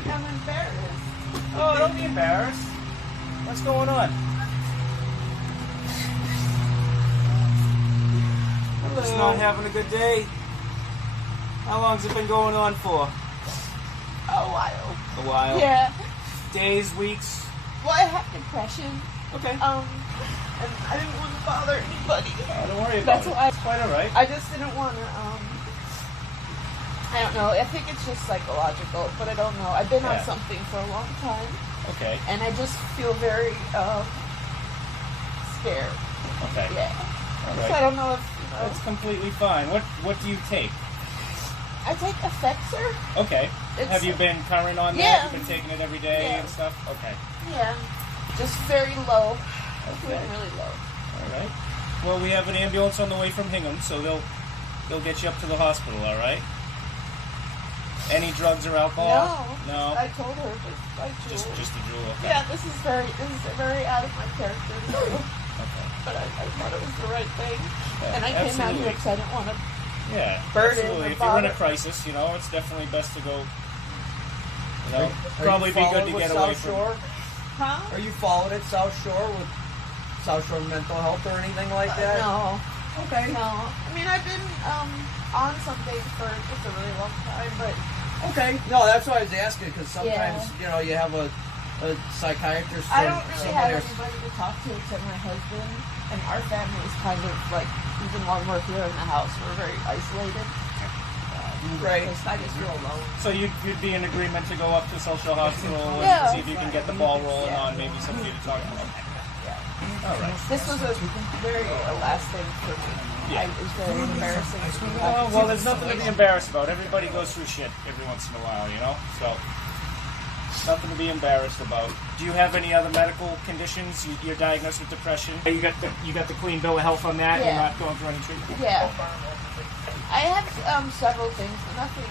doing? I'm embarrassed. Oh, don't be embarrassed. What's going on? Just not having a good day. How long's it been going on for? A while. A while? Yeah. Days, weeks? Well, I have depression. Okay. And I didn't want to bother anybody. Oh, don't worry about That's it. why It's quite alright. I just didn't want to, I don't know. I think it's just psychological, but I don't know. I've been on something for a long time. Okay. And I just feel very, scared. Okay. Yeah. Alright. So I don't know if, That's completely fine. What do you take? I take Effexor. Okay. Have you been current on that? Yeah. You've been taking it every day and stuff? Okay. Yeah. Just very low. Okay. Really low. Alright. Well, we have an ambulance on the way from Hingham, so they'll get you up to the hospital, alright? Any drugs or alcohol? No. I told her Just a jewel. Okay. Yeah, this is very out of my character too. Okay. But I thought it was the right thing. Yeah, And I came out here because I didn't want to. Yeah, burden absolutely. or If you're in a bother. crisis, it's definitely best to go. Are Probably you be good followed to with get South away from. Shore? Huh? Are you followed at South Shore with South Shore Mental Health or anything like that? No. Okay. No. I mean, I've been on something for just a really long time, but Okay. No, that's why I was asking, because sometimes, you have a psychiatrist I or don't really someone have else. anybody to talk to except my husband. And our family is kind of like, even while we're here in the house, we're very isolated. Right. Because I just feel alone. So you'd be in agreement to go up to Social Hospital and Yeah. see if you can get the ball rolling on maybe somebody to talk to. All right. This was a very last thing for me. Yeah. It was very embarrassing. Well, there's nothing to be embarrassed about. Everybody goes through shit every once in a while, So nothing to be embarrassed about. Do you have any other medical conditions? You're diagnosed with depression. You got the clean bill of health on that. Yeah. You're not going through any treatment. Yeah. I have several things, but nothing,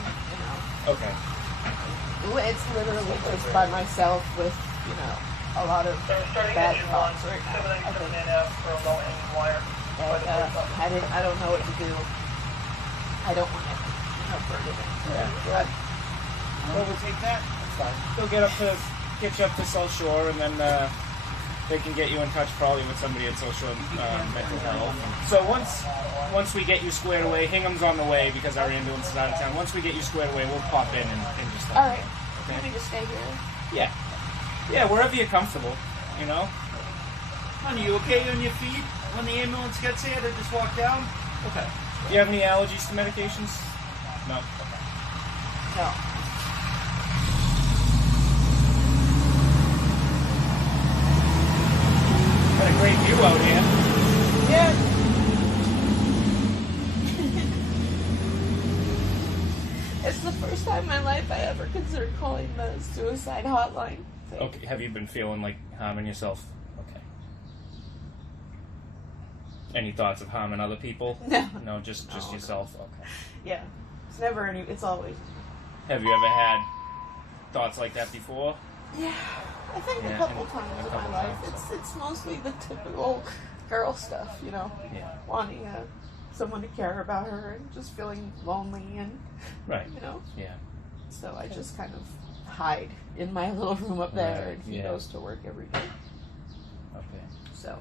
Okay. It's literally just by myself with, a lot of bad thoughts right now. I think. And I don't know what to do. I don't want to, burden it. Yeah. Well, we'll take that. That's fine. They'll get you up to South Shore, and then they can get you in touch probably with somebody at Social Mental Health. So once we get you squared away, Hingham's on the way because our ambulance is out of town. Once we get you squared away, we'll pop in and just. All right. Okay. You want me to stay here? Yeah. Yeah, wherever you're comfortable. Honey, you okay on your feet when the ambulance gets here to just walk down? Okay. Do you have any allergies to medications? No. No. Got a great view out here. Yeah. It's the first time in my life I ever considered calling the suicide hotline. Okay. Have you been feeling like harming yourself? Okay. Any thoughts of harming other people? No. No, just yourself. Okay. Yeah. It's always. Have you ever had thoughts like that before? Yeah. I think a couple times in my life. It's mostly the typical girl stuff, Yeah. wanting someone to care about her and just feeling lonely and Right. Yeah. So I just kind of hide in my little room up there, Right, and he yeah. goes to work every day. Okay. So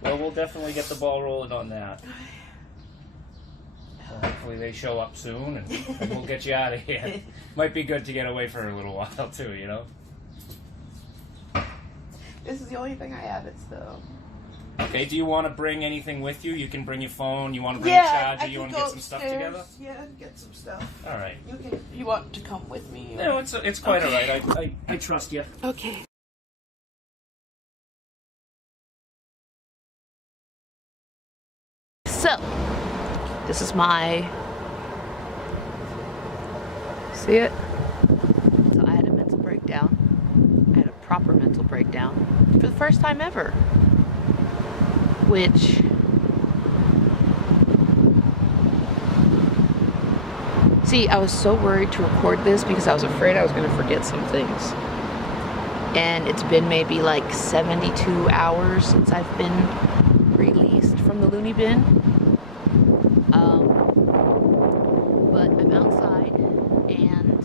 Well, we'll definitely get the ball rolling on that. Well, hopefully they show up soon, and we'll get you out of here. Might be good to get away for a little while too, this is the only thing I have. It's the Okay. Do you want to bring anything with you? You can bring your phone. You want to bring a charger? You want to get some stuff together? Yeah, get some stuff. All right. You want to come with me? Or? No, it's quite all right. I trust you. Okay. So, this is see it? So I had a mental breakdown. I had a proper mental breakdown for the first time ever. Which, see, I was so worried to record this because I was afraid I was going to forget some things. And it's been maybe like 72 hours since I've been released from the loony bin. But I'm outside and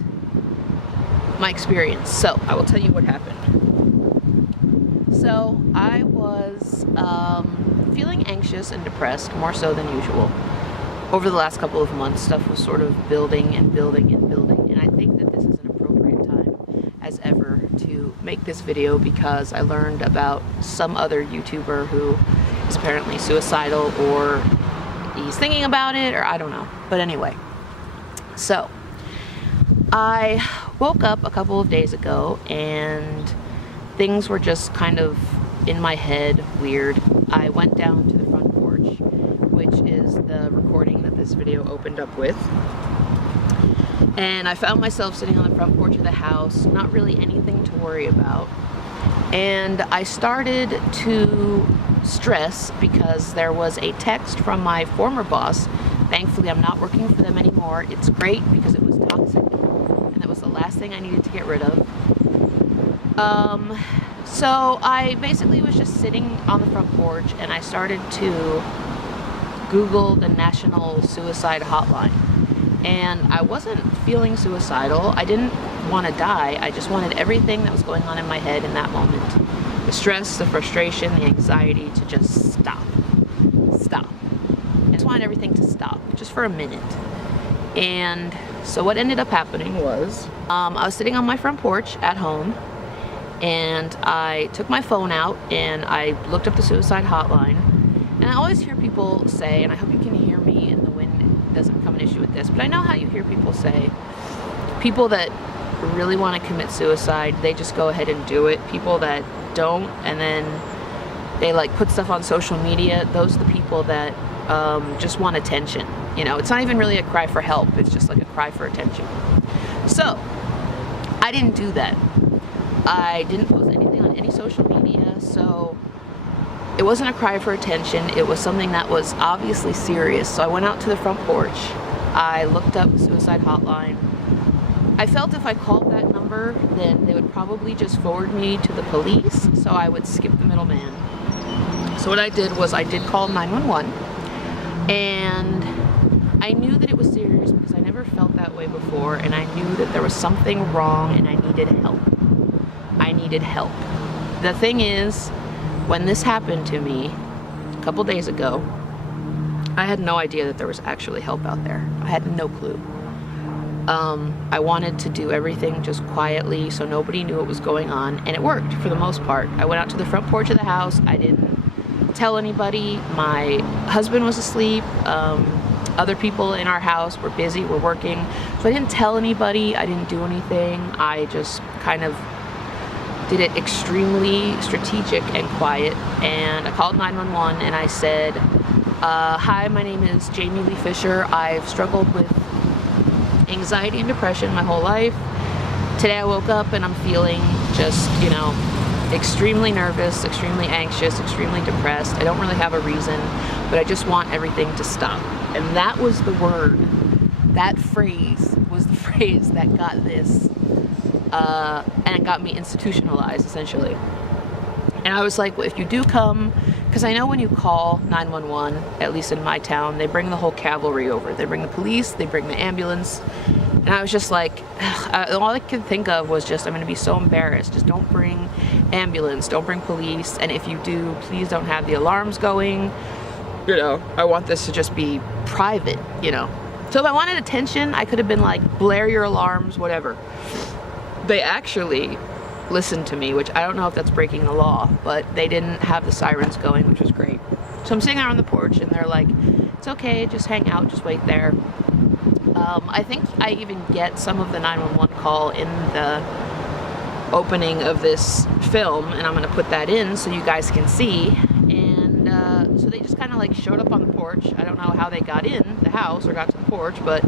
my experience. So I will tell you what happened. So I was feeling anxious and depressed, more so than usual. Over the last couple of months, stuff was sort of building and building and building, and I think that this is an appropriate time as ever to make this video because I learned about some other YouTuber who is apparently suicidal, or he's thinking about it, or I don't know. But anyway, so I woke up a couple of days ago and things were just kind of in my head weird. I went down to the front porch, which is the recording that this video opened up with, and I found myself sitting on the front porch of the house, not really anything to worry about, and I started to stress because there was a text from my former boss. Thankfully, I'm not working for them anymore. It's great because it was toxic, and that was the last thing I needed to get rid of. So I basically was just sitting on the front porch, and I started to Google the National Suicide Hotline. And I wasn't feeling suicidal. I didn't want to die. I just wanted everything that was going on in my head in that moment, the stress, the frustration, the anxiety, to just stop. I just wanted everything to stop, just for a minute. And so what ended up happening was, I was sitting on my front porch at home, and I took my phone out and I looked up the suicide hotline. And I always hear people say, and I hope you can hear me and the wind doesn't become an issue with this, but I know how you hear people say, people that really want to commit suicide, they just go ahead and do it. People that don't, and then they like put stuff on social media, those are the people that just want attention. You know, it's not even really a cry for help, it's just like a cry for attention. So I didn't do that. I didn't post anything on any social media, so it wasn't a cry for attention. It was something that was obviously serious. So I went out to the front porch. I looked up the suicide hotline. I felt if I called that number, then they would probably just forward me to the police, so I would skip the middleman. So what I did was I did call 911, and I knew that it was serious because I never felt that way before, and I knew that there was something wrong and I needed help. The thing is, when this happened to me a couple days ago, I had no idea that there was actually help out there. I had no clue. I wanted to do everything just quietly so nobody knew what was going on, and it worked for the most part. I went out to the front porch of the house. I didn't tell anybody. My husband was asleep. Other people in our house were busy, were working, so I didn't tell anybody. I didn't do anything. I just kind of did it extremely strategic and quiet, and I called 911 and I said, hi, my name is Jamie Lee Fisher. I've struggled with anxiety and depression my whole life. Today I woke up and I'm feeling just, you know, extremely nervous, extremely anxious, extremely depressed. I don't really have a reason, but I just want everything to stop. And that was the word, that phrase was the phrase that got this, and it got me institutionalized, essentially. And I was like, well, if you do come, because I know when you call 911, at least in my town, they bring the whole cavalry over. They bring the police, they bring the ambulance. And I was just like, all I could think of was just, I'm going to be so embarrassed. Just don't bring ambulance, don't bring police. And if you do, please don't have the alarms going. You know, I want this to just be private, you know. So if I wanted attention, I could have been like, blare your alarms, whatever. They actually listened to me, which I don't know if that's breaking the law, but they didn't have the sirens going, which was great. So I'm sitting out on the porch and they're like, it's okay, just hang out, just wait there. I think I even get some of the 911 call in the opening of this film, and I'm gonna put that in so you guys can see. And so they just kind of like showed up on the porch. I don't know how they got in the house or got to the porch, but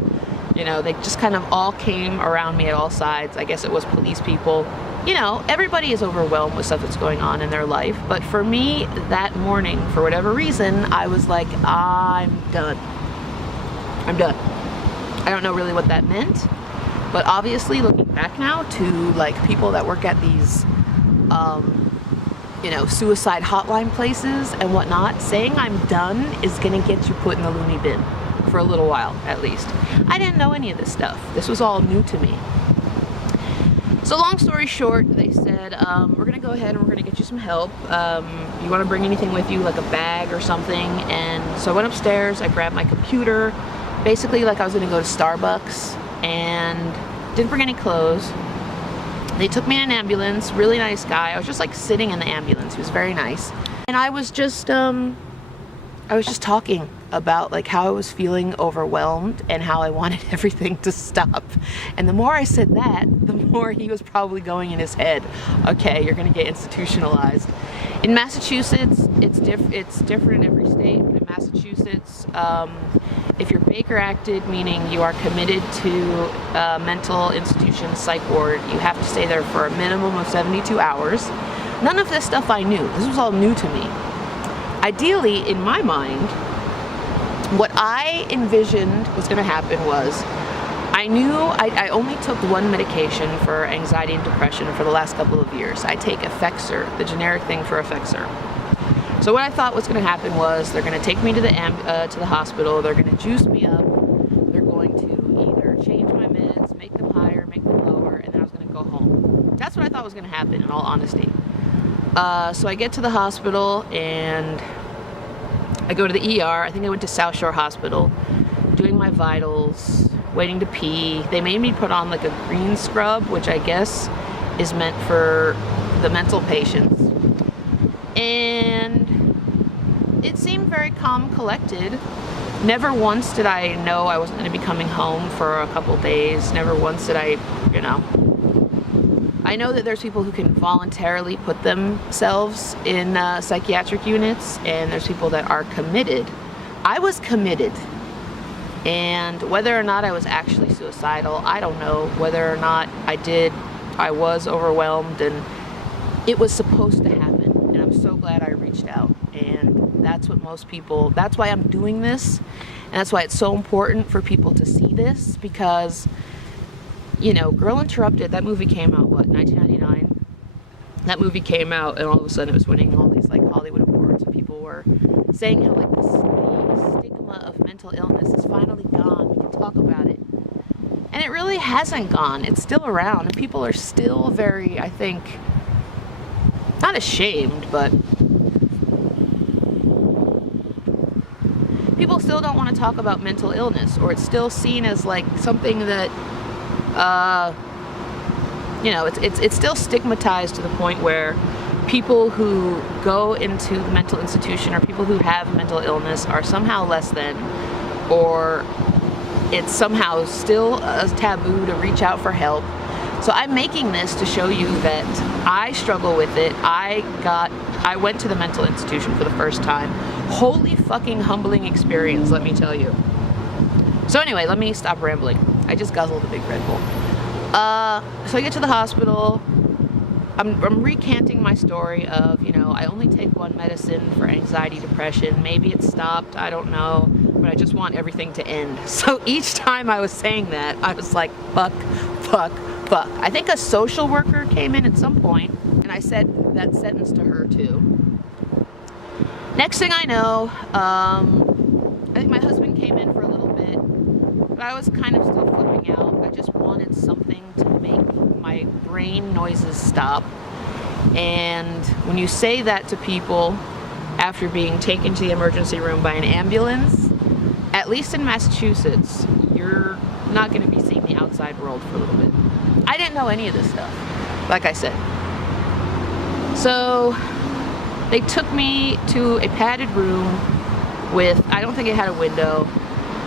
you know, they just kind of all came around me at all sides. I guess it was police people. You know, everybody is overwhelmed with stuff that's going on in their life. But for me, that morning, for whatever reason, I was like, I'm done. I'm done. I don't know really what that meant. But obviously, looking back now to like people that work at these, you know, suicide hotline places and whatnot, saying I'm done is gonna get you put in the loony bin for a little while, at least. I didn't know any of this stuff. This was all new to me. So long story short, they said, we're gonna go ahead and we're gonna get you some help. You wanna bring anything with you, like a bag or something? And so I went upstairs, I grabbed my computer, basically like I was gonna go to Starbucks, and didn't bring any clothes. They took me in an ambulance, really nice guy. I was just like sitting in the ambulance, he was very nice. And I was just talking about like how I was feeling overwhelmed and how I wanted everything to stop. And the more I said that, the more he was probably going in his head, okay, you're gonna get institutionalized. In Massachusetts, it's different in every state. In Massachusetts, if you're Baker acted, meaning you are committed to a mental institution psych ward, you have to stay there for a minimum of 72 hours. None of this stuff I knew. This was all new to me. Ideally, in my mind, what I envisioned was going to happen was, I knew I only took one medication for anxiety and depression for the last couple of years. I take Effexor, the generic thing for Effexor. So what I thought was going to happen was, they're going to take me to the hospital, they're going to juice me up, they're going to either change my meds, make them higher, make them lower, and then I was going to go home. That's what I thought was going to happen, in all honesty. So I get to the hospital and I go to the ER. I think I went to South Shore Hospital, doing my vitals, waiting to pee. They made me put on like a green scrub, which I guess is meant for the mental patients. And it seemed very calm, collected. Never once did I know I wasn't going to be coming home for a couple days. Never once did I, you know. I know that there's people who can voluntarily put themselves in psychiatric units, and there's people that are committed. I was committed, and whether or not I was actually suicidal, I don't know. Whether or not I was overwhelmed, and it was supposed to happen, and I'm so glad I reached out. And that's what most people, that's why I'm doing this, and that's why it's so important for people to see this, because, you know, Girl Interrupted, that movie came out, what, 1999? That movie came out, and all of a sudden it was winning all these, like, Hollywood awards, and people were saying how, like, the stigma of mental illness is finally gone, we can talk about it. And it really hasn't gone. It's still around, and people are still very, I think, not ashamed, but people still don't want to talk about mental illness, or it's still seen as, like, something that, you know, it's still stigmatized to the point where people who go into the mental institution, or people who have mental illness, are somehow less than, or it's somehow still a taboo to reach out for help. So I'm making this to show you that I struggle with it. I went to the mental institution for the first time. Holy fucking humbling experience, let me tell you. So anyway, let me stop rambling. I just guzzled a big Red Bull. So I get to the hospital. I'm recanting my story of, you know, I only take one medicine for anxiety, depression. Maybe it stopped, I don't know, but I just want everything to end. So each time I was saying that, I was like, fuck, fuck, fuck. I think a social worker came in at some point, and I said that sentence to her too. Next thing I know, I think my husband came in for a little bit, but I was kind of still flipping out. I just wanted something to make my brain noises stop. And when you say that to people after being taken to the emergency room by an ambulance, at least in Massachusetts, you're not going to be seeing the outside world for a little bit. I didn't know any of this stuff, like I said. So they took me to a padded room with, I don't think it had a window.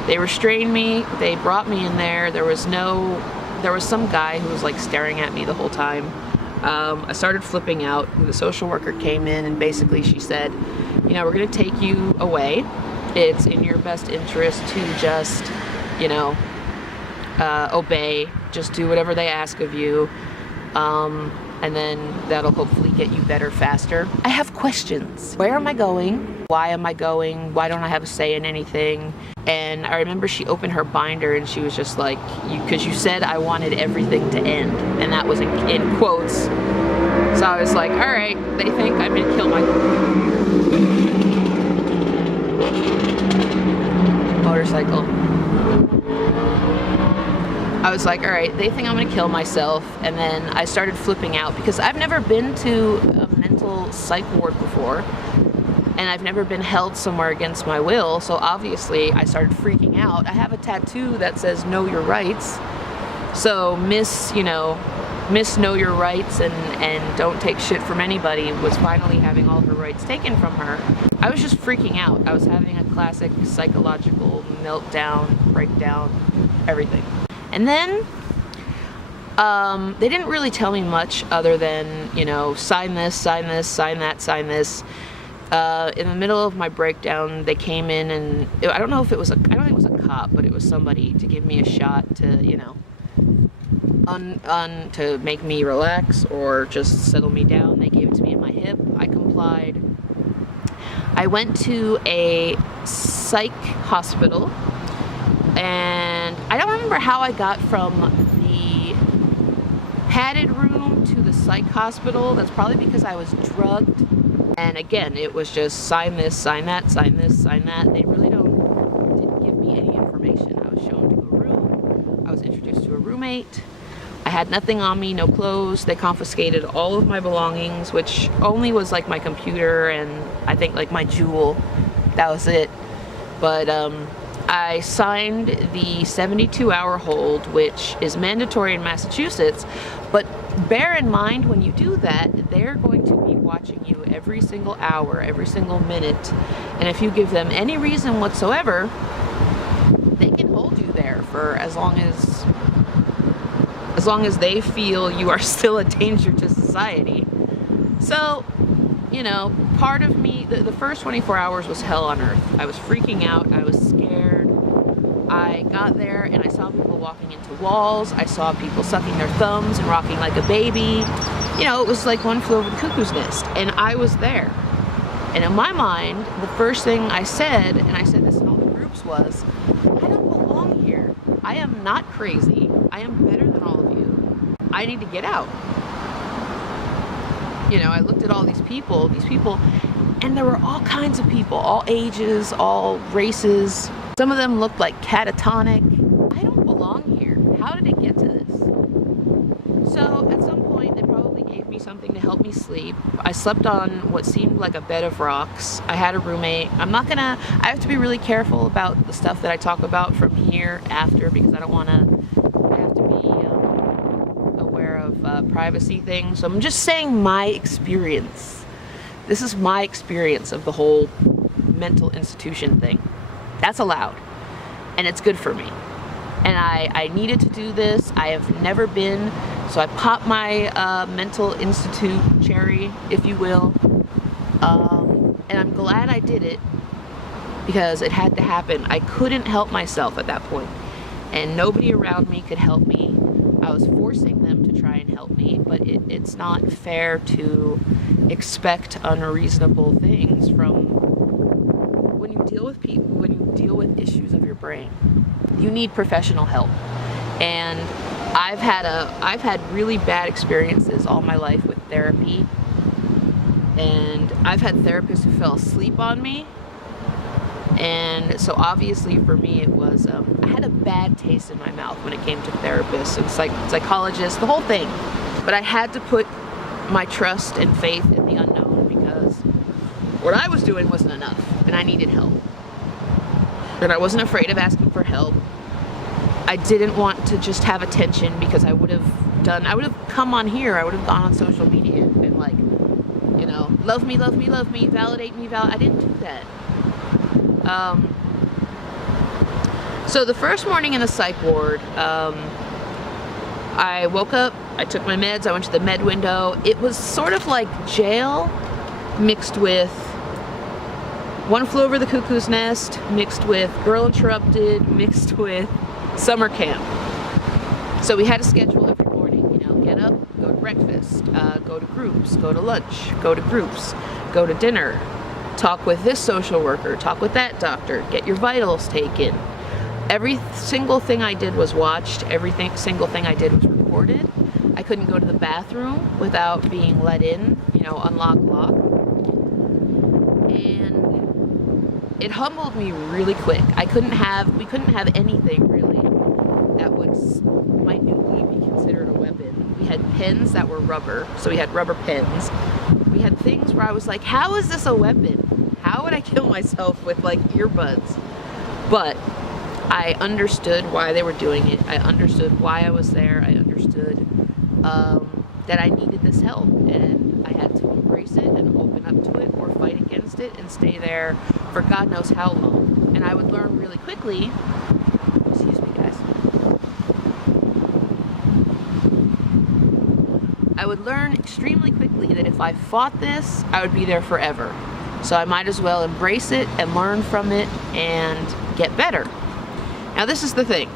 They restrained me, they brought me in there. There was some guy who was like staring at me the whole time. I started flipping out. The social worker came in, and basically she said, you know, we're gonna take you away. It's in your best interest to just, you know, obey, just do whatever they ask of you. And then that'll hopefully get you better faster. I have questions. Where am I going? Why am I going? Why don't I have a say in anything? And I remember she opened her binder and she was just like, because you said I wanted everything to end. And that was in quotes. So I was like, all right, they think I'm gonna kill my motorcycle. I was like, all right, they think I'm gonna kill myself. And then I started flipping out because I've never been to a mental psych ward before. And I've never been held somewhere against my will. So obviously I started freaking out. I have a tattoo that says know your rights. So Miss Know Your Rights and don't take shit from anybody was finally having all her rights taken from her. I was just freaking out. I was having a classic psychological meltdown, breakdown, everything. And then they didn't really tell me much other than, sign this, sign this, sign that, sign this. In the middle of my breakdown, they came in and I don't think it was a cop, but it was somebody to give me a shot to, to make me relax or just settle me down. They gave it to me in my hip. I complied. I went to a psych hospital, and I don't remember how I got from the padded room to the psych hospital. That's probably because I was drugged. And again, it was just sign this, sign that, sign this, sign that. They really didn't give me any information. I was shown to a room. I was introduced to a roommate. I had nothing on me, no clothes. They confiscated all of my belongings, which only was like my computer and I think like my jewel. That was it. But I signed the 72-hour hold, which is mandatory in Massachusetts. But bear in mind, when you do that, they're going to be watching you every single hour, every single minute. And if you give them any reason whatsoever, they can hold you there for as long as they feel you are still a danger to society. So, part of me, the first 24 hours was hell on earth. I was freaking out. I was scared. I got there and I saw people walking into walls. I saw people sucking their thumbs and rocking like a baby. It was like One Flew Over the Cuckoo's Nest. And I was there. And in my mind, the first thing I said, and I said this in all the groups, was, I don't belong here. I am not crazy. I am better than all of you. I need to get out. I looked at all these people, and there were all kinds of people, all ages, all races. Some of them looked like catatonic. I don't belong here. How did it get to this? So at some point, they probably gave me something to help me sleep. I slept on what seemed like a bed of rocks. I had a roommate. I have to be really careful about the stuff that I talk about from here after, because I have to be aware of privacy things. So I'm just saying my experience. This is my experience of the whole mental institution thing. That's allowed, and it's good for me. And I needed to do this. I have never been, so I popped my mental institute cherry, if you will. And I'm glad I did it because it had to happen. I couldn't help myself at that point, and nobody around me could help me. I was forcing them to try and help me, but it's not fair to expect unreasonable things from when you deal with people, when you deal with issues of your brain. You need professional help. And I've had really bad experiences all my life with therapy. And I've had therapists who fell asleep on me. And so obviously for me it was, I had a bad taste in my mouth when it came to therapists and psychologists, the whole thing. But I had to put my trust and faith in the unknown because what I was doing wasn't enough and I needed help. And I wasn't afraid of asking for help. I didn't want to just have attention because I would have come on here, I would have gone on social media and been like, love me, love me, love me, validate me, I didn't do that. So the first morning in the psych ward, I woke up, I took my meds, I went to the med window. It was sort of like jail mixed with One Flew Over the Cuckoo's Nest, mixed with Girl Interrupted, mixed with summer camp. So we had a schedule every morning, get up, go to breakfast, go to groups, go to lunch, go to groups, go to dinner, talk with this social worker, talk with that doctor, get your vitals taken. Every single thing I did was watched, single thing I did was recorded. I couldn't go to the bathroom without being let in, unlock, lock. And it humbled me really quick. We couldn't have anything really. that would minutely be considered a weapon. We had pens that were rubber, so we had rubber pens. We had things where I was like, how is this a weapon? How would I kill myself with like earbuds? But I understood why they were doing it. I understood why I was there. I understood that I needed this help, and I had to embrace it and open up to it or fight against it and stay there for God knows how long. And I would learn really quickly, excuse me guys, I would learn extremely quickly that if I fought this, I would be there forever. So I might as well embrace it and learn from it and get better. Now this is the thing.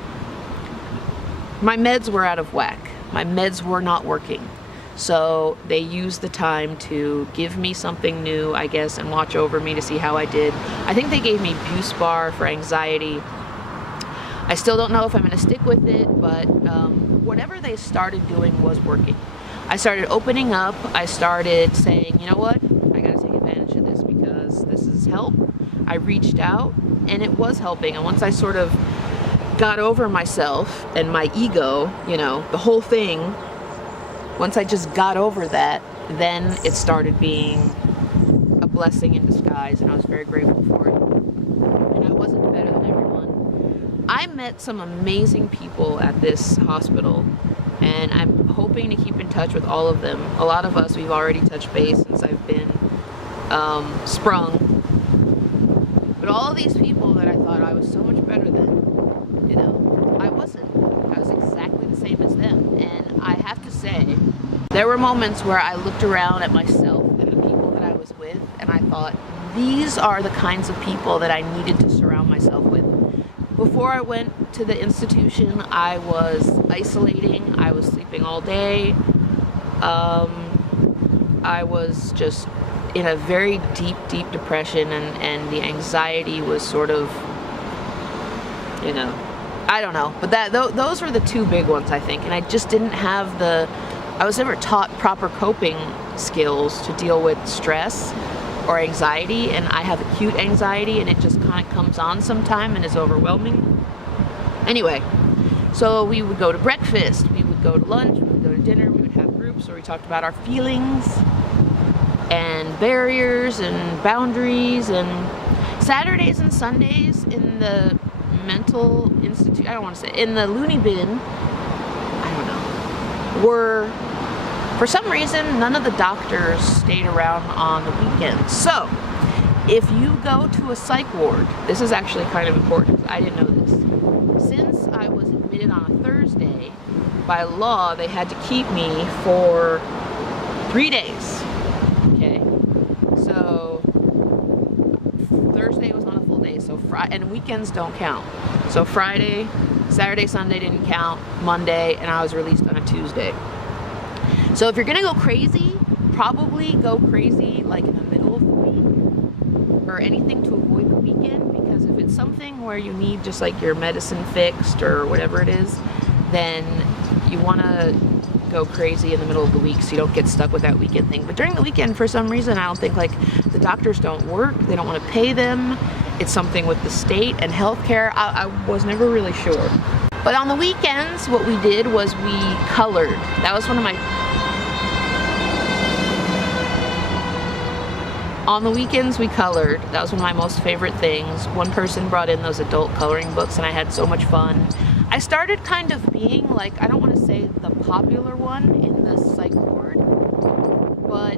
My meds were out of whack. My meds were not working. So they used the time to give me something new, I guess, and watch over me to see how I did. I think they gave me Buspar for anxiety. I still don't know if I'm going to stick with it, but whatever they started doing was working. I started opening up. I started saying, you know what? I got to take advantage of this because this is help. I reached out and it was helping. And once I sort of got over myself and my ego, you know, the whole thing, once I just got over that, then it started being a blessing in disguise, and I was very grateful for it. And I wasn't better than everyone. I met some amazing people at this hospital, and I'm hoping to keep in touch with all of them. A lot of us, we've already touched base since I've been sprung. But all of these people that I thought I was so much better than, you know, I wasn't. I was exactly the same as them. And I have to say, there were moments where I looked around at myself and the people that I was with, and I thought, these are the kinds of people that I needed to surround myself with. Before I went to the institution, I was isolating. I was sleeping all day. I was just in a very deep, deep depression, and the anxiety was sort of, you know, I don't know. But those were the two big ones, I think. And I just didn't have I was never taught proper coping skills to deal with stress or anxiety, and I have acute anxiety, and it just kind of comes on sometime and is overwhelming. Anyway, so we would go to breakfast, we would go to lunch, we would go to dinner, we would have groups where we talked about our feelings and barriers and boundaries. And Saturdays and Sundays in the mental institute, I don't want to say, in the loony bin, I don't know, were, for some reason, none of the doctors stayed around on the weekends. So, if you go to a psych ward, this is actually kind of important, I didn't know this. Since I was admitted on a Thursday, by law, they had to keep me for 3 days. Okay? So, Thursday was not a full day, so and weekends don't count. So Friday, Saturday, Sunday didn't count, Monday, and I was released on a Tuesday. So if you're gonna go crazy, probably go crazy like in the middle of the week or anything to avoid the weekend, because if it's something where you need just like your medicine fixed or whatever it is, then you wanna go crazy in the middle of the week so you don't get stuck with that weekend thing. But during the weekend, for some reason, I don't think, like, the doctors don't work, they don't want to pay them, it's something with the state and healthcare. I was never really sure. But on the weekends, what we did was we colored. That was one of my... On the weekends, we colored. That was one of my most favorite things. One person brought in those adult coloring books, and I had so much fun. I started kind of being, like, I don't want to say the popular one in the psych ward, but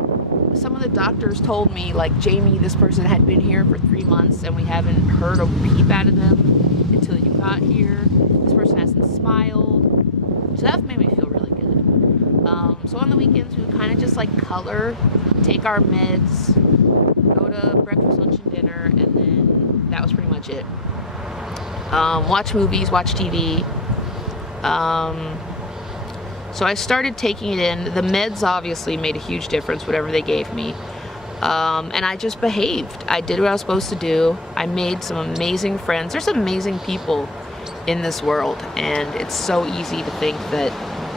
some of the doctors told me, like, Jamie, this person had been here for 3 months, and we haven't heard a peep out of them until you got here. This person hasn't smiled. So that made me feel really good. So on the weekends, we would kind of just, like, color, take our meds, go to breakfast, lunch, and dinner, and then that was pretty much it. Watch movies, watch TV. So I started taking it in. The meds obviously made a huge difference, whatever they gave me. And I just behaved. I did what I was supposed to do. I made some amazing friends. There's amazing people in this world, and it's so easy to think that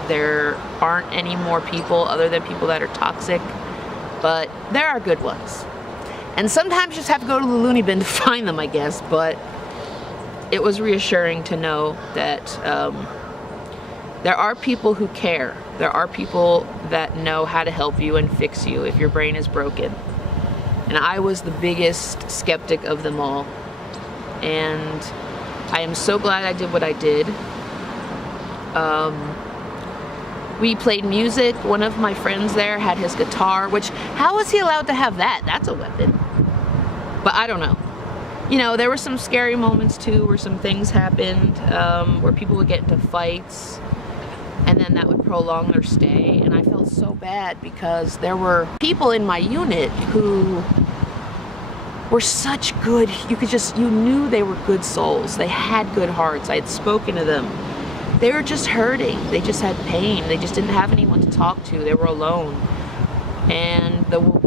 there aren't any more people other than people that are toxic, but there are good ones. And sometimes you just have to go to the loony bin to find them, I guess, but it was reassuring to know that There are people who care. There are people that know how to help you and fix you if your brain is broken. And I was the biggest skeptic of them all. And I am so glad I did what I did. We played music. One of my friends there had his guitar, which, how was he allowed to have that? That's a weapon. But I don't know. You know, there were some scary moments too, where some things happened, where people would get into fights, and then that would prolong their stay. And I felt so bad because there were people in my unit who were such good, you knew they were good souls. They had good hearts. I had spoken to them. They were just hurting. They just had pain. They just didn't have anyone to talk to. They were alone. And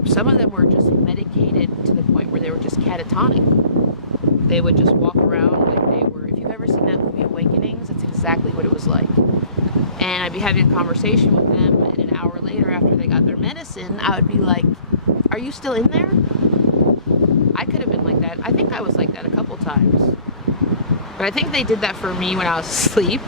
some of them were just medicated to the point where they were just catatonic. They would just walk around like they were, if you've ever seen that movie Awakenings, that's exactly what it was like. And I'd be having a conversation with them, and an hour later after they got their medicine, I would be like, are you still in there? I could have been like that. I think I was like that a couple times. But I think they did that for me when I was asleep.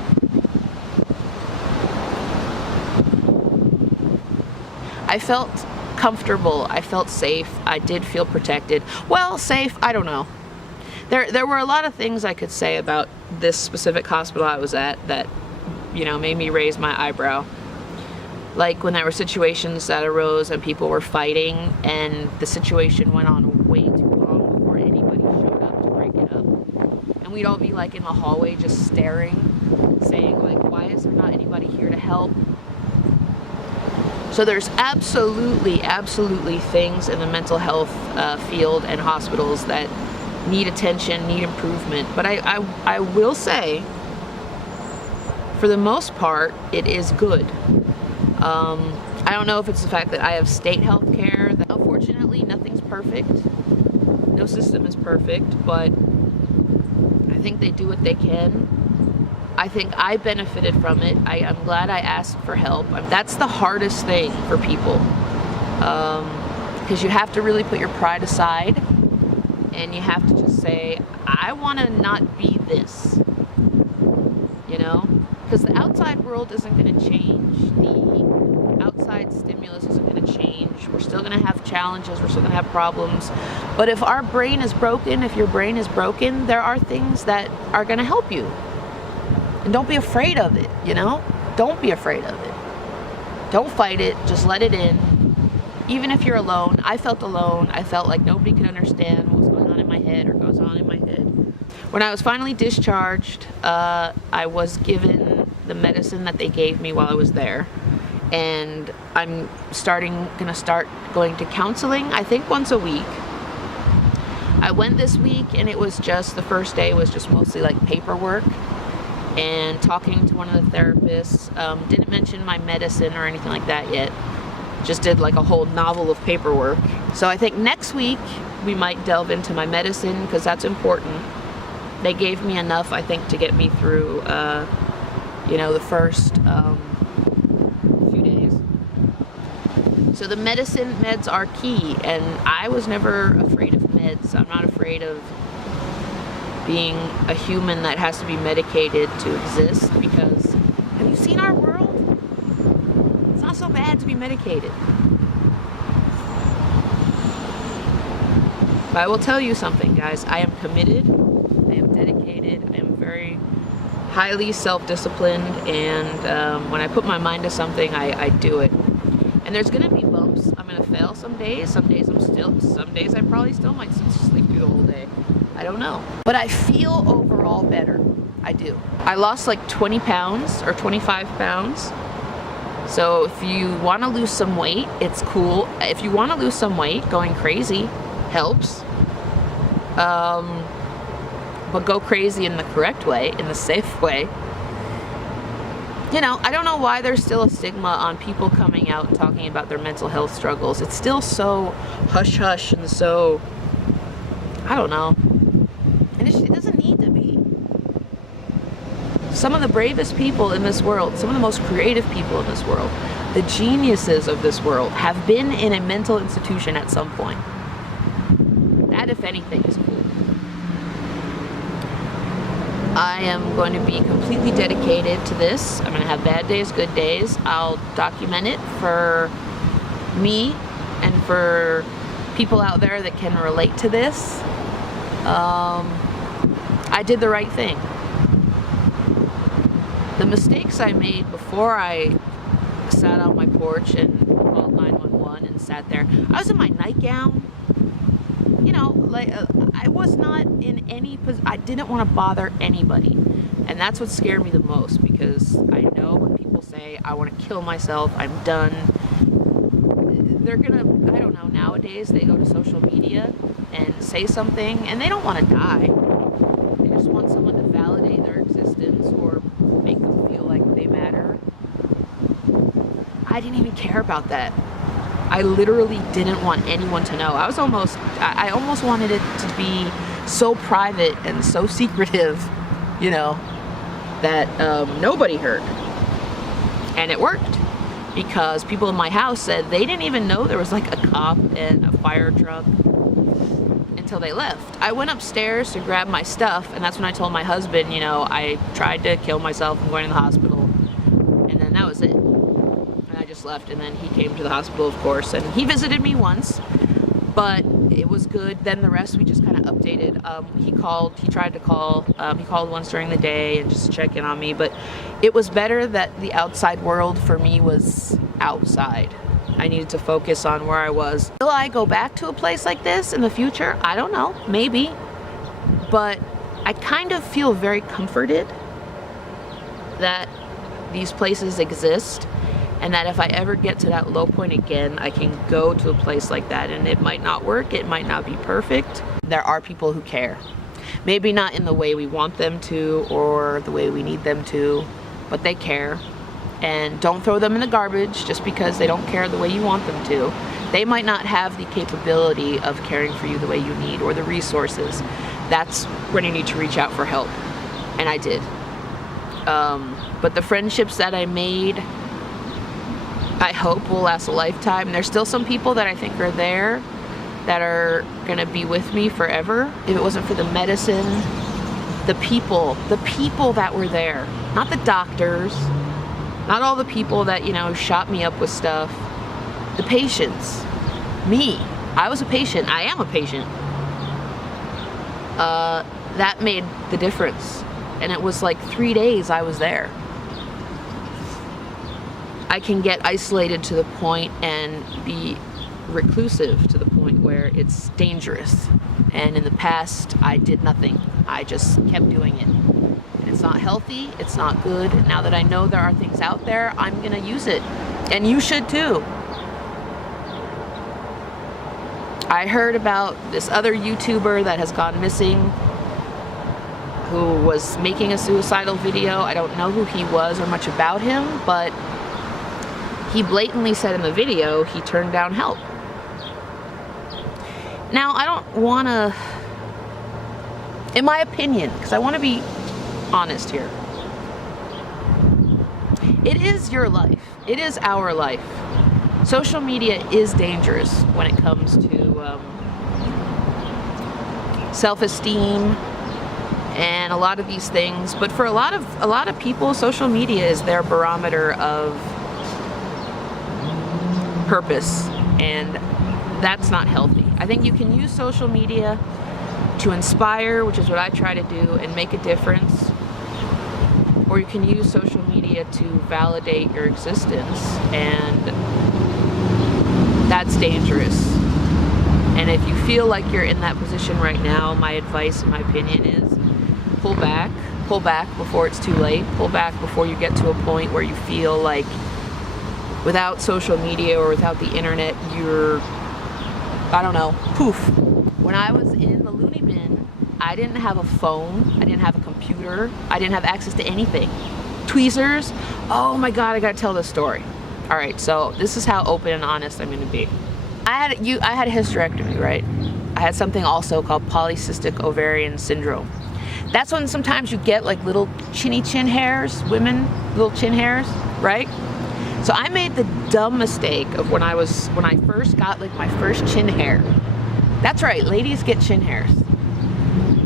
I felt comfortable. I felt safe. I did feel protected. Well, safe, I don't know. There were a lot of things I could say about this specific hospital I was at that, you know, made me raise my eyebrow. Like when there were situations that arose and people were fighting and the situation went on way too long before anybody showed up to break it up. And we'd all be like in the hallway just staring, saying like, why is there not anybody here to help? So there's absolutely things in the mental health field and hospitals that need attention, need improvement. But I will say, for the most part, it is good. I don't know if it's the fact that I have state health care. Unfortunately, nothing's perfect. No system is perfect, but I think they do what they can. I think I benefited from it. I'm glad I asked for help. That's the hardest thing for people, because you have to really put your pride aside, and you have to just say, I want to not be this, you know? Because the outside world isn't going to change. The outside stimulus isn't going to change. We're still going to have challenges. We're still going to have problems. But if our brain is broken, if your brain is broken, there are things that are going to help you. And don't be afraid of it, you know? Don't be afraid of it. Don't fight it. Just let it in. Even if you're alone. I felt alone. I felt like nobody could understand what was going on in my head or goes on in my head. When I was finally discharged, I was given the medicine that they gave me while I was there. And I'm gonna start going to counseling, I think once a week. I went this week and it was just, the first day was just mostly like paperwork and talking to one of the therapists. Didn't mention my medicine or anything like that yet. Just did like a whole novel of paperwork. So I think next week we might delve into my medicine because that's important. They gave me enough, I think, to get me through, you know, the first few days. So the meds are key, and I was never afraid of meds. I'm not afraid of being a human that has to be medicated to exist, because have you seen our world? It's not so bad to be medicated. But I will tell you something, guys. I am committed. I am dedicated. I am very highly self-disciplined, and when I put my mind to something, I do it. And there's gonna be bumps. I'm gonna fail some days. Some days I probably still might sleep through the whole day. I don't know. But I feel overall better. I do. I lost like 20 pounds or 25 pounds. So if you want to lose some weight, it's cool. If you want to lose some weight, going crazy helps. But go crazy in the correct way, in the safe way. You know, I don't know why there's still a stigma on people coming out and talking about their mental health struggles. It's still so hush-hush and so, I don't know. And it doesn't need to be. Some of the bravest people in this world, some of the most creative people in this world, the geniuses of this world, have been in a mental institution at some point. That, if anything, is cool. I am going to be completely dedicated to this. I'm going to have bad days, good days. I'll document it for me and for people out there that can relate to this. I did the right thing. The mistakes I made before I sat on my porch and called 911 and sat there, I was in my nightgown. You know, like I was not in any position. I didn't want to bother anybody, and that's what scared me the most, because I know when people say I want to kill myself, I'm done, they're gonna, I don't know, nowadays they go to social media and say something and they don't want to die. They just want someone to validate their existence or make them feel like they matter. I didn't even care about that. I literally didn't want anyone to know. I almost wanted it to be so private and so secretive, you know, that nobody heard. And it worked, because people in my house said they didn't even know there was like a cop and a fire truck until they left. I went upstairs to grab my stuff, and that's when I told my husband, you know, I tried to kill myself, I'm going to the hospital, and then that was it. I just left, and then he came to the hospital, of course, and he visited me once, but it was good. Then the rest we just kind of updated. He tried to call, he called once during the day and just check in on me, but it was better that the outside world for me was outside. I needed to focus on where I was. Will I go back to a place like this in the future? I don't know, maybe, but I kind of feel very comforted that these places exist, and that if I ever get to that low point again, I can go to a place like that, and it might not work, it might not be perfect. There are people who care. Maybe not in the way we want them to or the way we need them to, but they care. And don't throw them in the garbage just because they don't care the way you want them to. They might not have the capability of caring for you the way you need, or the resources. That's when you need to reach out for help. And I did. But the friendships that I made, I hope will last a lifetime. There's still some people that I think are there that are gonna be with me forever. If it wasn't for the medicine, the people that were there, not the doctors, not all the people that, you know, shot me up with stuff, the patients, me. I was a patient, I am a patient. That made the difference. And it was like 3 days I was there. I can get isolated to the point and be reclusive to the point where it's dangerous. And in the past, I did nothing. I just kept doing it. And it's not healthy, it's not good. Now that I know there are things out there, I'm gonna use it. And you should too. I heard about this other YouTuber that has gone missing, who was making a suicidal video. I don't know who he was or much about him, but he blatantly said in the video he turned down help. Now, I don't want to, in my opinion, because I want to be honest here, it is your life. It is our life. Social media is dangerous when it comes to self-esteem and a lot of these things. But for a lot of people, social media is their barometer of purpose, and that's not healthy. I think you can use social media to inspire, which is what I try to do, and make a difference, or you can use social media to validate your existence, and that's dangerous. And if you feel like you're in that position right now, my advice, in my opinion, is pull back before it's too late. Pull back before you get to a point where you feel like without social media or without the internet, you're, I don't know, poof. When I was in the loony bin, I didn't have a phone, I didn't have a computer, I didn't have access to anything. Tweezers, oh my God, I gotta tell this story. All right, so this is how open and honest I'm gonna be. I had a hysterectomy, right? I had something also called polycystic ovarian syndrome. That's when sometimes you get like little chinny chin hairs, women, little chin hairs, right? So I made the dumb mistake of when I first got like my first chin hair. That's right, ladies get chin hairs.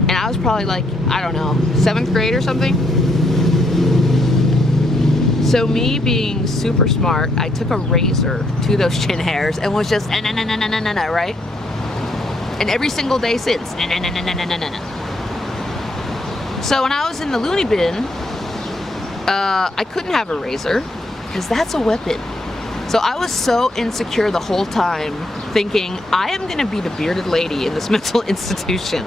And I was probably like, I don't know, 7th grade or something. So me being super smart, I took a razor to those chin hairs and was just na-na-na-na-na-na, right? And every single day since, na-na-na-na-na-na-na. So when I was in the loony bin, I couldn't have a razor because that's a weapon. So I was so insecure the whole time, thinking I am gonna be the bearded lady in this mental institution.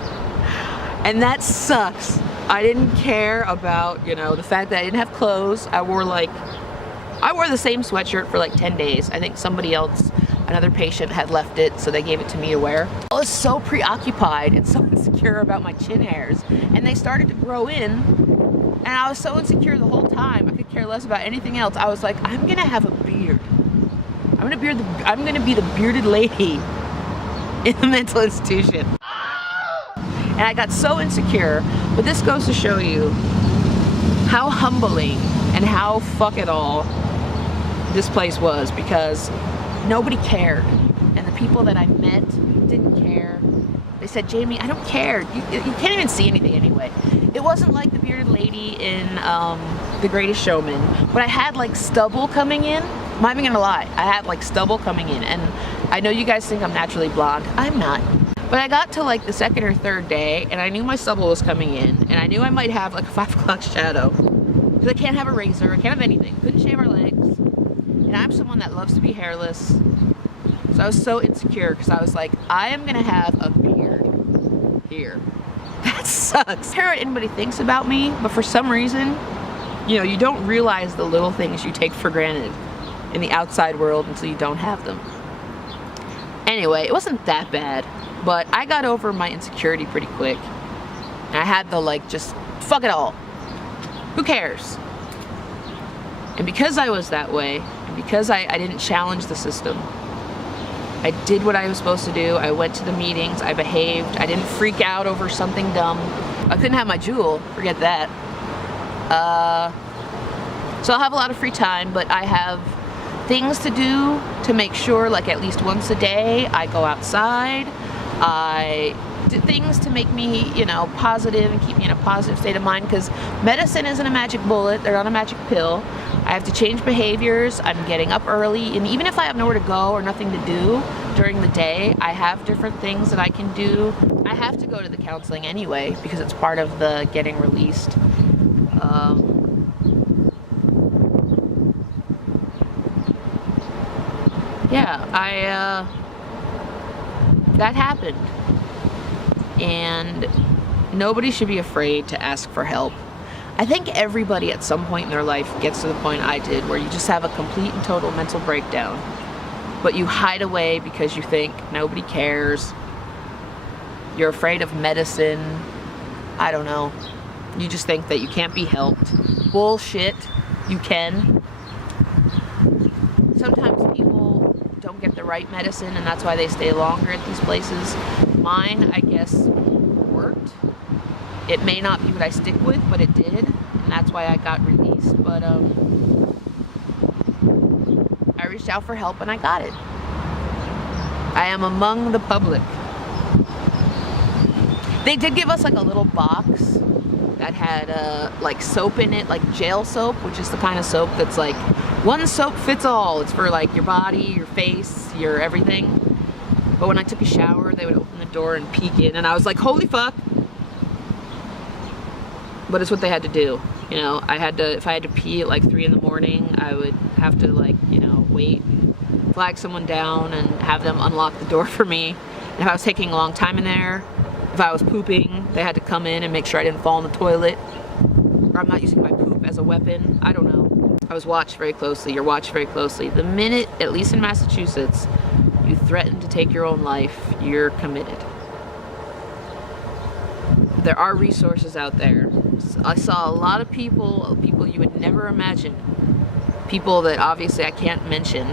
And that sucks. I didn't care about, you know, the fact that I didn't have clothes. I wore the same sweatshirt for like 10 days. I think somebody else, another patient had left it, so they gave it to me to wear. I was so preoccupied and so insecure about my chin hairs, and they started to grow in, and I was so insecure the whole time. I could care less about anything else. I was like, I'm gonna have a beard. I'm gonna be the bearded lady in the mental institution. And I got so insecure, but this goes to show you how humbling and how fuck it all this place was, because nobody cared. And the people that I met didn't care. They said, Jamie, I don't care. You can't even see anything anyway. It wasn't like the bearded lady in The Greatest Showman, but I had like stubble coming in. I'm not even gonna lie. I had like stubble coming in, and I know you guys think I'm naturally blonde. I'm not. But I got to like the 2nd or 3rd day, and I knew my stubble was coming in, and I knew I might have like a 5 o'clock shadow. Because I can't have a razor, I can't have anything. Couldn't shave our legs. And I'm someone that loves to be hairless. So I was so insecure, because I was like, I am gonna have a beard here. That sucks. I don't care what anybody thinks about me, but for some reason, you know, you don't realize the little things you take for granted in the outside world until you don't have them. Anyway, it wasn't that bad. But I got over my insecurity pretty quick. And I had the like, just fuck it all. Who cares? And because I was that way, and because I didn't challenge the system, I did what I was supposed to do. I went to the meetings, I behaved, I didn't freak out over something dumb. I couldn't have my jewel, forget that. So I'll have a lot of free time, but I have things to do to make sure, like at least once a day, I go outside. I did things to make me, you know, positive and keep me in a positive state of mind, because medicine isn't a magic bullet. They're not a magic pill. I have to change behaviors. I'm getting up early, and even if I have nowhere to go or nothing to do during the day, I have different things that I can do. I have to go to the counseling anyway, because it's part of the getting released. Yeah, that happened, and nobody should be afraid to ask for help. I think everybody at some point in their life gets to the point I did, where you just have a complete and total mental breakdown, but you hide away because you think nobody cares. You're afraid of medicine. I don't know. You just think that you can't be helped. Bullshit. You can. Sometimes people don't get the right medicine, and that's why they stay longer at these places. Mine, I guess, worked. It may not be what I stick with, but it did, and that's why I got released. But I reached out for help and I got it. I am among the public. They did give us like a little box that had like soap in it, like jail soap, which is the kind of soap that's like one soap fits all. It's for like your body, your face, your everything. But when I took a shower, they would open the door and peek in, and I was like, holy fuck. But it's what they had to do. You know, I had to, if I had to pee at like 3 in the morning, I would have to like, you know, wait and flag someone down and have them unlock the door for me. And if I was taking a long time in there, if I was pooping, they had to come in and make sure I didn't fall in the toilet. Or I'm not using my poop as a weapon. I don't know. I was watched very closely. You're watched very closely. The minute, at least in Massachusetts, you threaten to take your own life, you're committed. There are resources out there. I saw a lot of people you would never imagine. People that obviously I can't mention.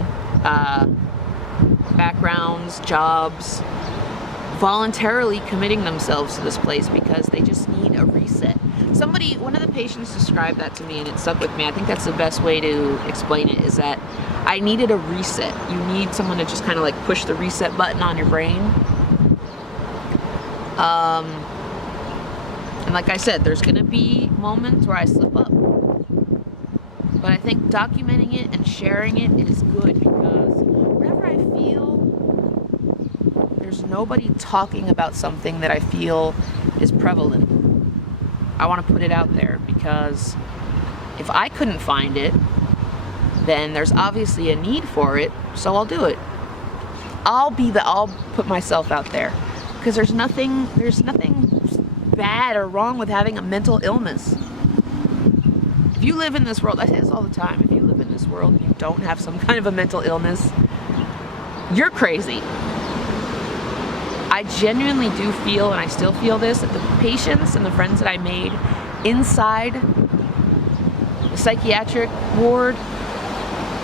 Backgrounds, jobs, voluntarily committing themselves to this place because they just need a reset. One of the patients described that to me, and it stuck with me. I think that's the best way to explain it, is that I needed a reset. You need someone to just kind of like push the reset button on your brain. And like I said, there's gonna be moments where I slip up. But I think documenting it and sharing it is good, because whenever I feel there's nobody talking about something that I feel is prevalent, I want to put it out there, because if I couldn't find it, then there's obviously a need for it, so I'll do it. I'll put myself out there, because there's nothing bad or wrong with having a mental illness. If you live in this world, I say this all the time, if you live in this world and you don't have some kind of a mental illness, you're crazy. I genuinely do feel, and I still feel this, that the patients and the friends that I made inside the psychiatric ward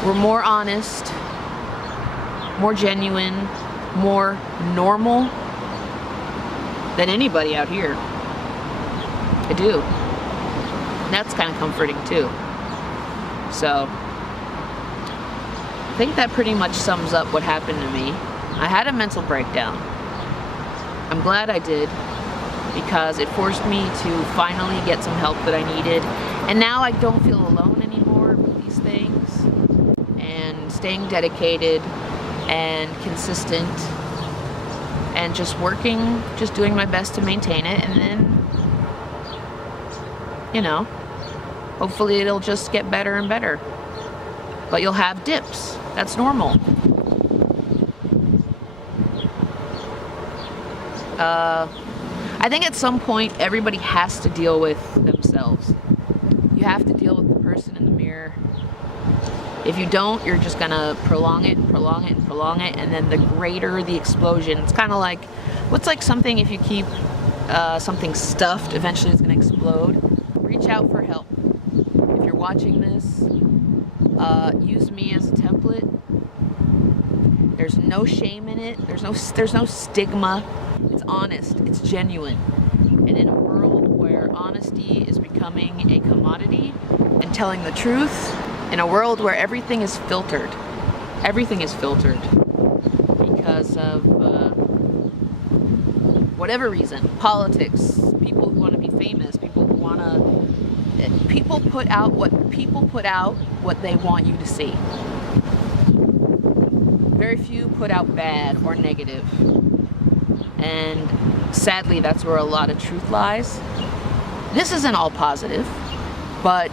were more honest, more genuine, more normal than anybody out here. I do. And that's kind of comforting too. So, I think that pretty much sums up what happened to me. I had a mental breakdown. I'm glad I did, because it forced me to finally get some help that I needed. And now I don't feel alone anymore with these things. And staying dedicated and consistent and just working, just doing my best to maintain it. And then, you know, hopefully it'll just get better and better. But you'll have dips. That's normal. I think at some point everybody has to deal with themselves. You have to deal with the person in the mirror. If you don't, you're just gonna prolong it and prolong it and prolong it, and then the greater the explosion. It's kind of like, what's like something, if you keep something stuffed, eventually it's gonna explode. Reach out for help. If you're watching this, use me as a template. There's no shame in it. There's no stigma. It's honest. It's genuine. And in a world where honesty is becoming a commodity and telling the truth, in a world where everything is filtered because of whatever reason, politics, people who want to be famous, people put out what they want you to see. Very few put out bad or negative. And sadly, that's where a lot of truth lies. This isn't all positive, but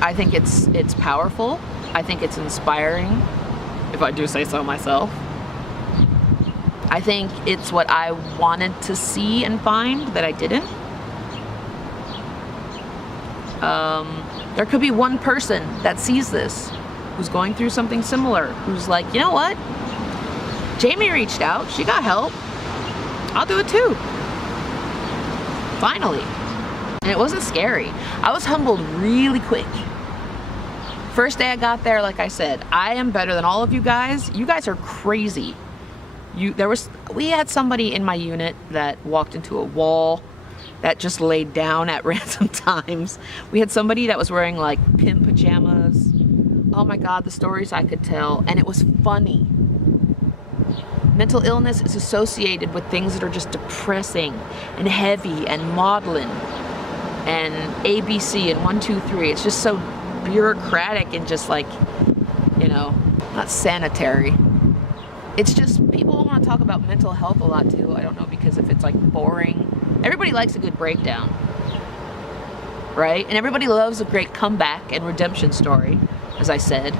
I think it's powerful. I think it's inspiring, if I do say so myself. I think it's what I wanted to see and find that I didn't. There could be one person that sees this, who's going through something similar, who's like, you know what? Jamie reached out, she got help. I'll do it too. Finally. And it wasn't scary. I was humbled really quick. First day I got there, like I said, I am better than all of you guys. You guys are crazy. We had somebody in my unit that walked into a wall, that just laid down at random times. We had somebody that was wearing like pimp pajamas. Oh my God, the stories I could tell. And it was funny. Mental illness is associated with things that are just depressing and heavy and maudlin and ABC and 1, 2, 3. It's just so bureaucratic and just like, you know, not sanitary. It's just, people want to talk about mental health a lot too. I don't know, because if it's like boring, everybody likes a good breakdown, right? And everybody loves a great comeback and redemption story, as I said.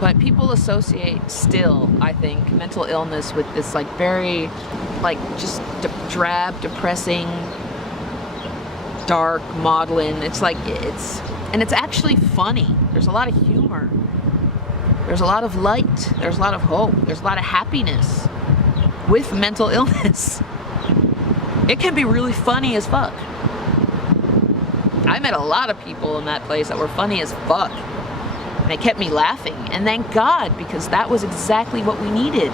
But people associate still, I think, mental illness with this like very, like just drab, depressing, dark, maudlin. It's like, and it's actually funny. There's a lot of humor. There's a lot of light. There's a lot of hope. There's a lot of happiness with mental illness. It can be really funny as fuck. I met a lot of people in that place that were funny as fuck. And it kept me laughing. And thank God, because that was exactly what we needed.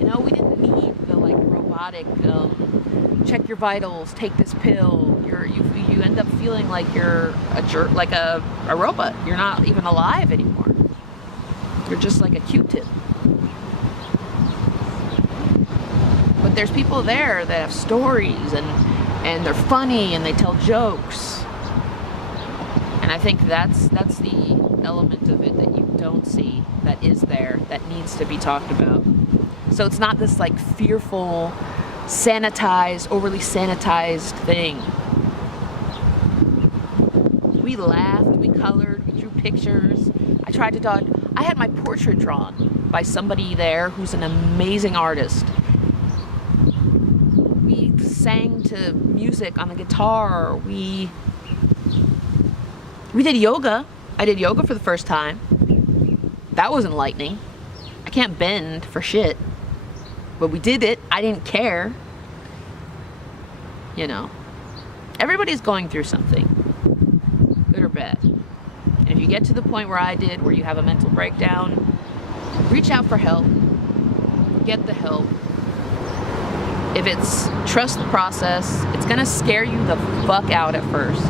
You know, we didn't need the like robotic, check your vitals, take this pill. You end up feeling like you're a jerk, like a robot. You're not even alive anymore. You're just like a Q-tip. But there's people there that have stories and they're funny and they tell jokes. And I think that's the element of it that you don't see, that is there, that needs to be talked about. So it's not this like fearful, sanitized, overly sanitized thing. We laughed, we colored, we drew pictures. I tried to draw. I had my portrait drawn by somebody there who's an amazing artist. We sang to music on the guitar. We did yoga. I did yoga for the first time. That was enlightening. I can't bend for shit. But we did it. I didn't care. You know. Everybody's going through something. Good or bad. And if you get to the point where I did, where you have a mental breakdown, reach out for help. Get the help. If it's trust the process, it's gonna scare you the fuck out at first.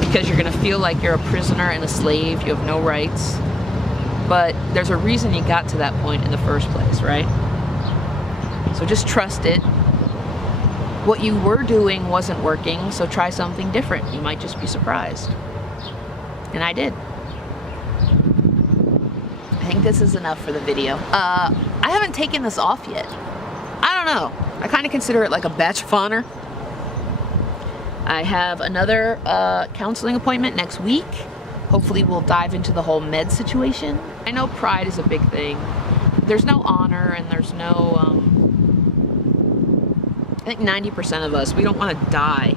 Because you're gonna feel like you're a prisoner and a slave, you have no rights. But there's a reason you got to that point in the first place, right? So just trust it. What you were doing wasn't working, so try something different. You might just be surprised. And I did. I think this is enough for the video. I haven't taken this off yet. I don't know. I kind of consider it like a badge of honor. I have another counseling appointment next week. Hopefully we'll dive into the whole med situation. I know pride is a big thing. There's no honor and there's no, I think 90% of us, we don't want to die.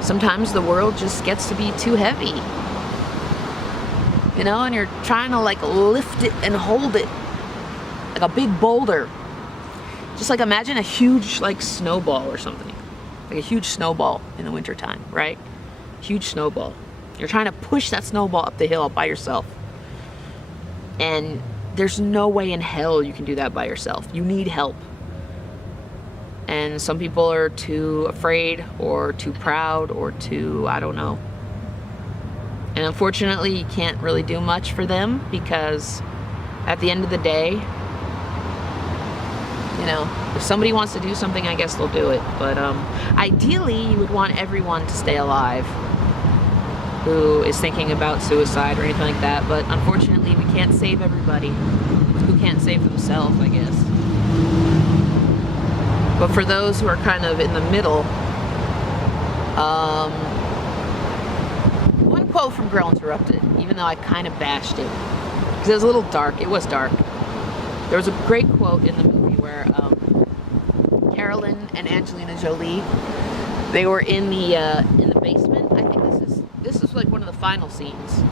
Sometimes the world just gets to be too heavy. You know, and you're trying to like lift it and hold it like a big boulder. Just like imagine a huge like snowball or something. Like a huge snowball in the wintertime, right? Huge snowball. You're trying to push that snowball up the hill by yourself. And there's no way in hell you can do that by yourself. You need help. And some people are too afraid or too proud or too, I don't know. And unfortunately, you can't really do much for them because at the end of the day, you know, if somebody wants to do something, I guess they'll do it. But ideally, you would want everyone to stay alive who is thinking about suicide or anything like that. But unfortunately, we can't save everybody who can't save themselves, I guess. But for those who are kind of in the middle, one quote from Girl Interrupted, even though I kind of bashed it, because it was a little dark. It was dark. There was a great quote in the movie where Carolyn and Angelina Jolie, they were in the basement. I think this is like one of the final scenes.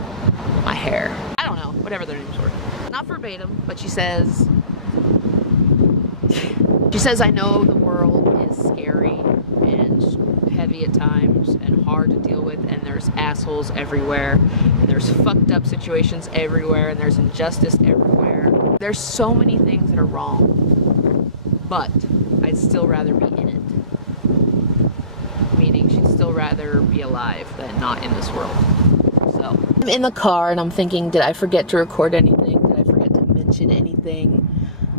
My hair. I don't know. Whatever their names were. Not verbatim, but she says, I know the world is scary and heavy at times and hard to deal with, and there's assholes everywhere, and there's fucked up situations everywhere, and there's injustice everywhere. There's so many things that are wrong, but I'd still rather be in it. Meaning she'd still rather be alive than not in this world. So I'm in the car and I'm thinking, did I forget to record anything? Did I forget to mention anything?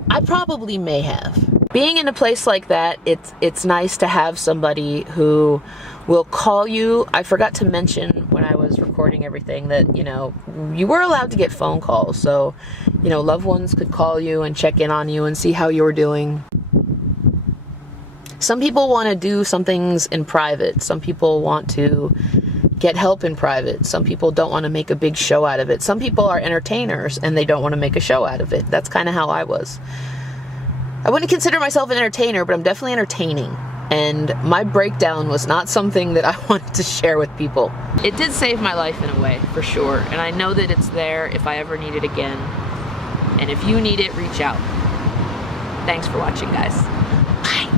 I probably may have. Being in a place like that, it's nice to have somebody who will call you. I forgot to mention when I was recording everything that, you know, you were allowed to get phone calls. So, you know, loved ones could call you and check in on you and see how you were doing. Some people want to do some things in private. Some people want to get help in private. Some people don't want to make a big show out of it. Some people are entertainers and they don't want to make a show out of it. That's kind of how I was. I wouldn't consider myself an entertainer, but I'm definitely entertaining. And my breakdown was not something that I wanted to share with people. It did save my life in a way, for sure. And I know that it's there if I ever need it again. And if you need it, reach out. Thanks for watching, guys. Bye.